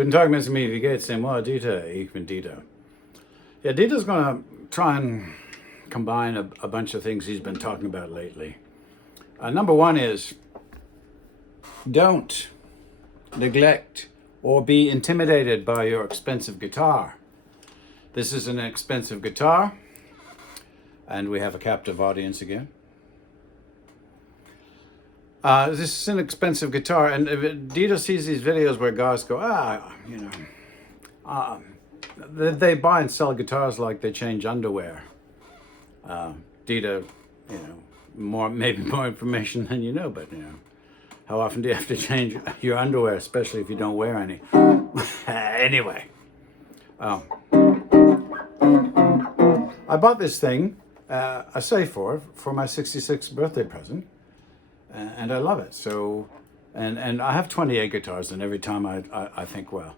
Guten Tag, Mr. Me, wie geht's denn? Well, Dieter, ich bin Dieter. Yeah, Dieter's going to try and combine a bunch of things he's been talking about lately. Number one is don't neglect or be intimidated by your expensive guitar. This is an expensive guitar, and we have a captive audience again. This is an expensive guitar, and if Dieter sees these videos where guys go, they buy and sell guitars like they change underwear. Dieter, maybe more information than you know, but how often do you have to change your underwear, especially if you don't wear any? Anyway, I bought this thing, I saved for my 66th birthday present. And I love it. So, and I have 28 guitars, and every time I think, well,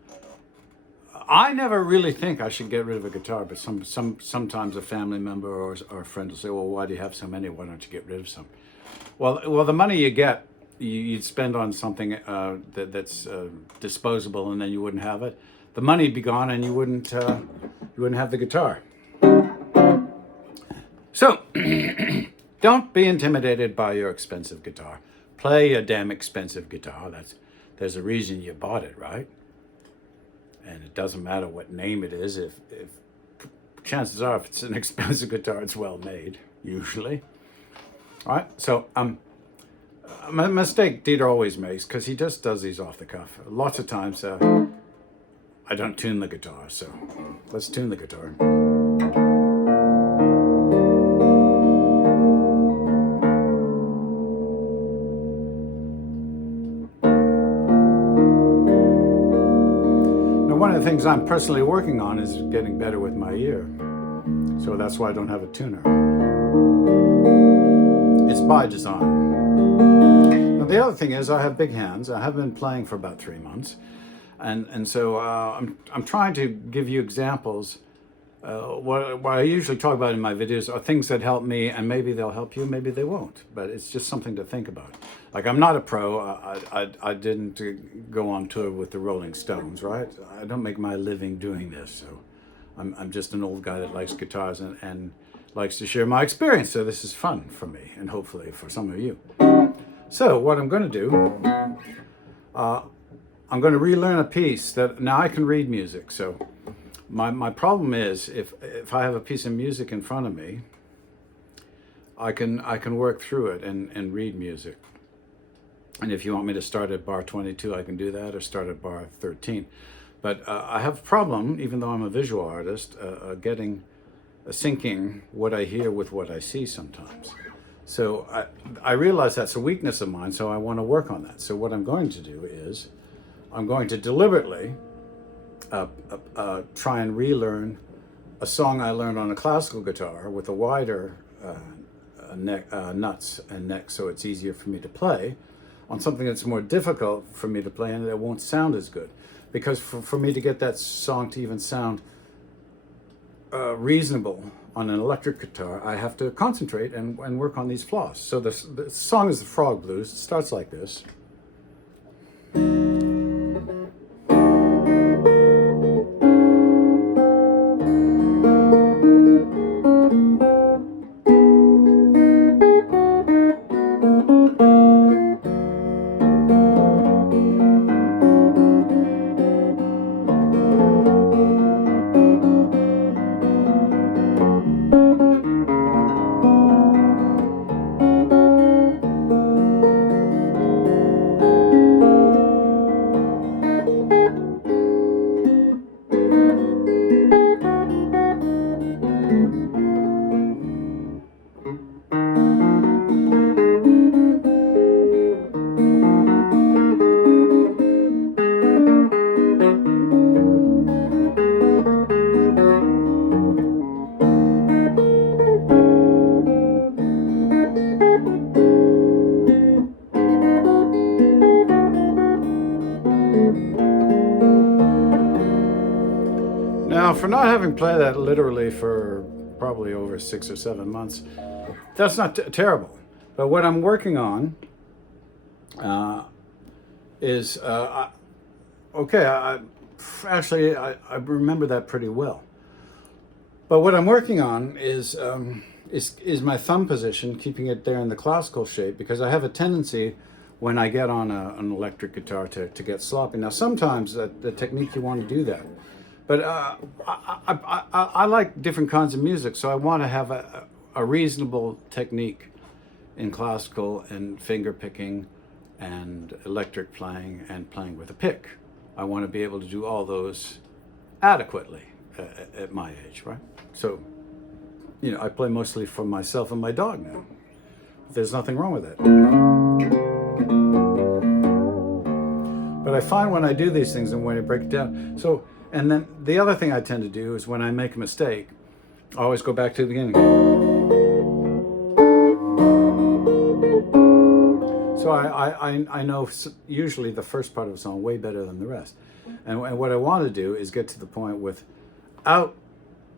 I never really think I should get rid of a guitar, but sometimes a family member or a friend will say, well, why do you have so many? Why don't you get rid of some? Well, the money you get, you'd spend on something that's disposable, and then you wouldn't have it. The money'd be gone, and you wouldn't have the guitar. So. Don't be intimidated by your expensive guitar. Play a damn expensive guitar. There's a reason you bought it, right? And it doesn't matter what name it is. If chances are, if it's an expensive guitar, it's well made, usually. All right. So a mistake Dieter always makes, because he just does these off the cuff. Lots of times, I don't tune the guitar. So let's tune the guitar. One of the things I'm personally working on is getting better with my ear. So that's why I don't have a tuner. It's by design. Now the other thing is I have big hands. I have been playing for about 3 months. And so I'm trying to give you examples. What I usually talk about in my videos are things that help me, and maybe they'll help you, maybe they won't. But it's just something to think about. Like, I'm not a pro. I didn't go on tour with the Rolling Stones, right? I don't make my living doing this. So I'm just an old guy that likes guitars and likes to share my experience. So this is fun for me, and hopefully for some of you. So what I'm going to do, I'm going to relearn a piece that now I can read music. So my problem is if I have a piece of music in front of me, I can work through it and read music. And if you want me to start at bar 22, I can do that, or start at bar 13. But I have a problem, even though I'm a visual artist, syncing what I hear with what I see sometimes. So I realize that's a weakness of mine, so I want to work on that. So what I'm going to do is I'm going to deliberately try and relearn a song I learned on a classical guitar with a wider nuts and neck, so it's easier for me to play, on something that's more difficult for me to play and it won't sound as good. Because for me to get that song to even sound reasonable on an electric guitar, I have to concentrate and work on these flaws. So the song is the Frog Blues. It starts like this. Now, for not having played that literally for probably over 6 or 7 months, that's not terrible. But what I'm working on is, Actually, I remember that pretty well. But what I'm working on is my thumb position, keeping it there in the classical shape, because I have a tendency when I get on an electric guitar to get sloppy. Now, sometimes the technique you want to do that, but I like different kinds of music, so I want to have a reasonable technique in classical and finger picking and electric playing and playing with a pick. I want to be able to do all those adequately at my age, right? So, I play mostly for myself and my dog now. There's nothing wrong with it. But I find when I do these things and when I break it down, and then the other thing I tend to do is when I make a mistake, I always go back to the beginning. So I know usually the first part of a song way better than the rest. And what I want to do is get to the point without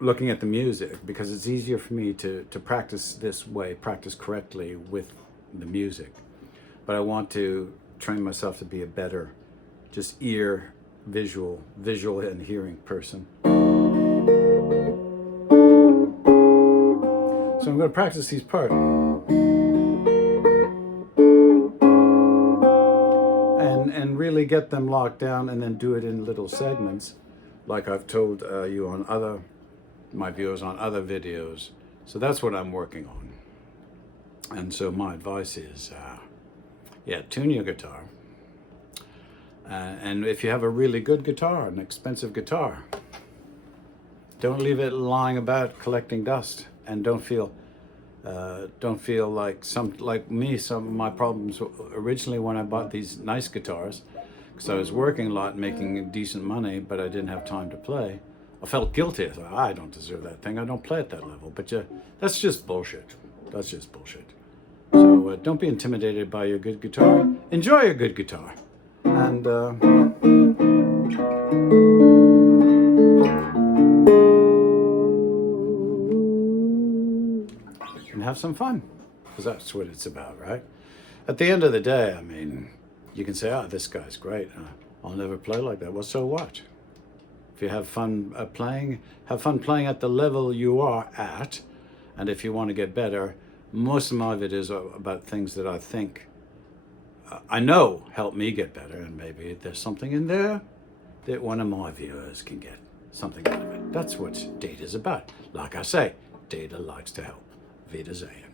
looking at the music, because it's easier for me to practice this way, practice correctly with the music. But I want to train myself to be a better, just visual and hearing person. So I'm going to practice these parts. And really get them locked down, and then do it in little segments, like I've told you on my viewers on other videos. So that's what I'm working on. And so my advice is, tune your guitar. And if you have a really good guitar, an expensive guitar, don't leave it lying about collecting dust. And don't feel like me. Some of my problems originally when I bought these nice guitars, because I was working a lot, making decent money, but I didn't have time to play. I felt guilty. I thought, I don't deserve that thing. I don't play at that level. But that's just bullshit. That's just bullshit. So don't be intimidated by your good guitar. Enjoy your good guitar. And have some fun, because that's what it's about, right? At the end of the day, I mean, you can say, this guy's great. I'll never play like that. Well, so what? If you have fun playing, have fun playing at the level you are at. And if you want to get better, most of my videos are about things that I think, I know help me get better. And maybe there's something in there that one of my viewers can get something out of it. That's what Data's about. Like I say, Data likes to help. Wiedersehen.